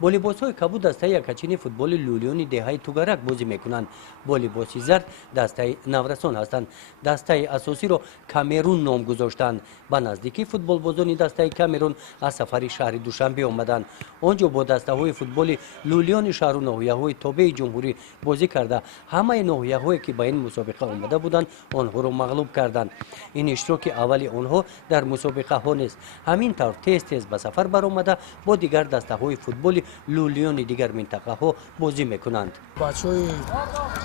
волейболсҳои кабуд дастаи якачини футболи лулиёни деҳаи тугарак бозӣ мекунанд. волейболси зард дастаи наврасон ҳастанд. дастаи асосиро камерун ном гузоштанд. ба наздикӣ футболбозони дастаи камерун аз сафари шаҳри душанбе омаданд. он ҷо бо дастаҳои футболи лулиёни шаҳру ноҳияҳои тобеи ҷумҳурӣ бозӣ карда ҳамаи ноҳияҳое ки ба ин мусобиқа омада буданд онҳоро мағлуб карданд. ин иштироки аввали онҳо дар мусобиқаҳо нест. ҳамин тавр тез ба сафар баромада бо дигар дастаҳои футболи лулиёни дигар минтақаҳо бозӣ мекунанд. бачаҳои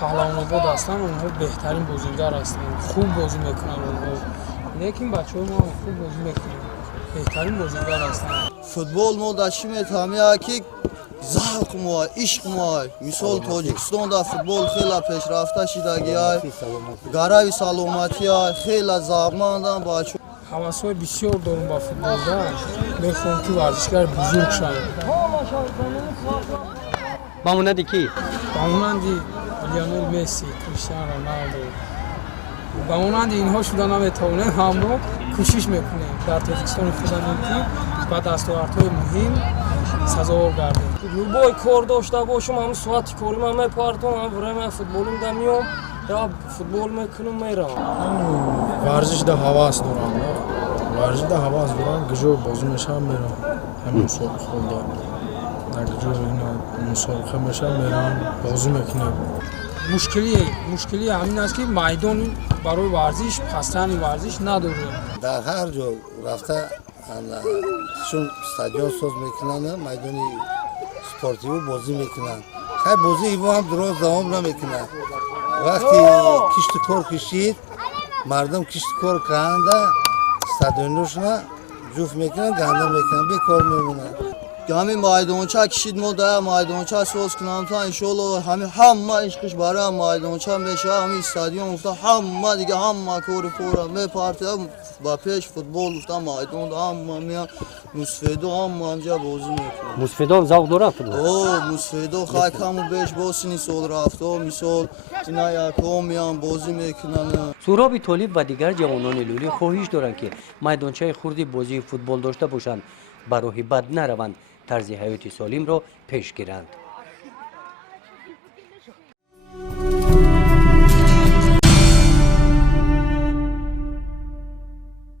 паҳлавонобод ҳастанд, онҳо беҳтарин бозигар ҳастанд, хуб бозӣ мекунанд онҳо. лекин бачаҳои мо хуб бозӣ мекунанд, беҳтарин бозигар ҳастанд. футбол мо дар чӣ метаҳмия ки завқ моай, ишқ моай. мисол тоҷикистон дар футбол хела пешрафта шидагиай, гарави саломатиай, хела завқмандам бачаҳо. ҳавасҳои бисёр дорум ба футболда, мехоҳам ки варзишгар бузург шавам. ба монанди ки ба монанди Лионел Месси, Криштиану Роналду, ба монанди инҳо шуда наметавонем, ҳаммо кӯшиш мекунем дар тоҷикистони худамон ки ба дастовардҳои муҳим сазовор гардем. Любой кор дошта бошам, ҳам соати корим мепартам, ҳам врема футболим да миём, я футбол мекунам меравам. варзиш да ҳавас дорам, варзиш да ҳавас дорам, гиҷо бозӣ мешавам мерам. ҳамин мусобиқаҳода дар гиҷо мусобиқа мешавам мерам, бозӣ мекунам. мушкили ҳамин аст ки майдони барои варзиш, пастани варзиш надорем. дар ҳар ҷо рафта чун стадион соз мекунанд, майдони спортиву бозӣ мекунанд. хай бозии ҳам дуроз давом намекунад. вақти кишту кор кишид, мардум кишту кор карданда стадионошона ҷуфт мекунанд, ганда мекунанд, бекор мемонанд. ҳамин майдонча кишид, мо да майдонча соз кунам та иншоалло ҳама ишқиш барои майдонча мешава. ҳамин стадион гуфта ҳама дига ҳама кори пора мепартида ба пеш футбол гуфта майдон ҳама меам мусфедо ҳама ҳамҷа бозӣ мекунад. мусфидо завқ дорад футбол. мусфедо хай каму беш бо сини сол рафто мисол ина якҳо меам бозӣ мекунанд. суҳроби толиб ва дигар ҷавонони лулӣ хоҳиш доранд ки майдончаи хурди бозии футбол дошта бошанд, ба роҳи бад нараванд, тарзи ҳаёти солимро пеш гиранд.